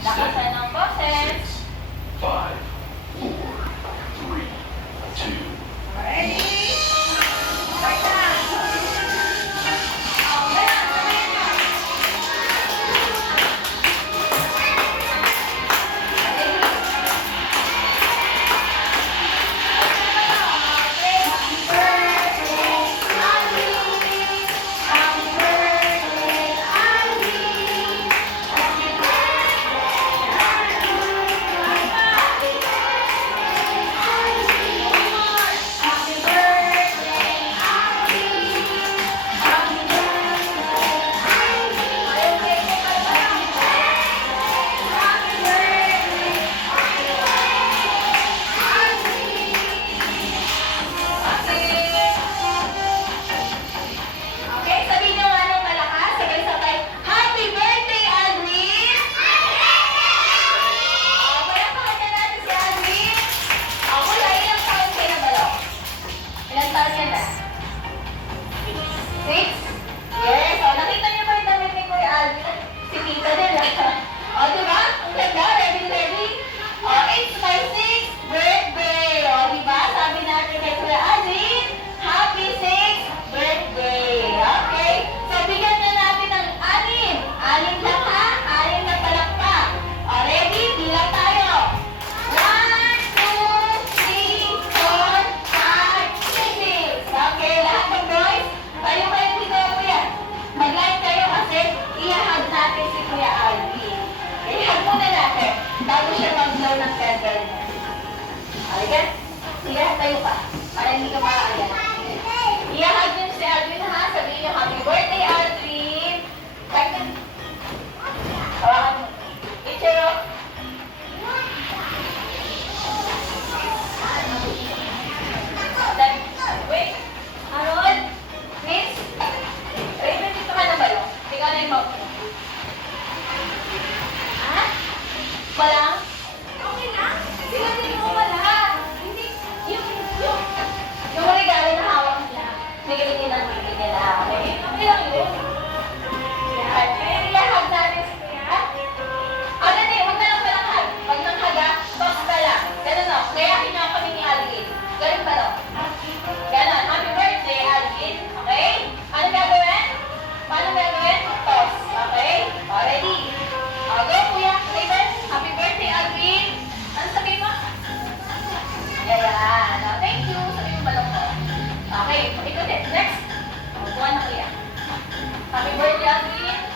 Lakasan ng boses. 5, 4, 3, 2. Ready? Start na. Okay, sabay na. Okay, sabihin nyo nga ng malakas, sabay-sabay. Happy birthday, Alvin! Palakpakan na natin si Alvin. Kuya, ilang taon kayo na ba, Lok? Ilang taon ka na? 6? Yes. Nakita niyo ba yung damit ni Kuya Alvin? Si Tita din, diba? Ang ganda. Ready, ready? It's my 6th birthday. Diba? Sabi natin kay Kuya Alvin, happy 6th birthday. Okay? So, bigyan na natin ng 6. 6 lang ha? 6 na palakpak. Ready? Bilang tayo. 1, 2, 3, 4, 5, 6. Okay, lahat ng boys, tayo kayo dito, Kuya. Mag-line kayo kasi ihahag natin si Kuya Alvin. Ihag muna natin bago siya mag-blow ng candle niya. Okay? Sige, tayo pa. Para hindi ka makaayan. Ihahag niyo si Alvin ha. Sabihin niyo, happy birthday, Alvin. Second. Hawakan mo. Picture of. Wait. Harold. Miss. Raven, dito ka na ba yun? Ikaw na yung mouth mo. Ha? Walang? Okay lang. Sila din mo wala. Hindi. Yung regalo na hawak nila. Bigyan nila ng bigyan nila. Okay? Okay lang yun. Yan. Kaya nilahag natin si Kuya. Dali. Huwag na lang palakad. Pag nanghaga, box ka lang. Ganun o. Gayahin niyo kami ni Alvin. Ganun ba no? Ganon. Happy birthday, Alvin. Okay? Ano gagawin? Paano gagawin? Toss. Okay? Ready? Go, Kuya. Raven. Happy birthday, Alvin. Ano sabihin mo? Yan. Thank you. Sabihin mo balong ko. Okay. Ikaw din. Next. Buwan na, Kuya. Happy birthday, Alvin.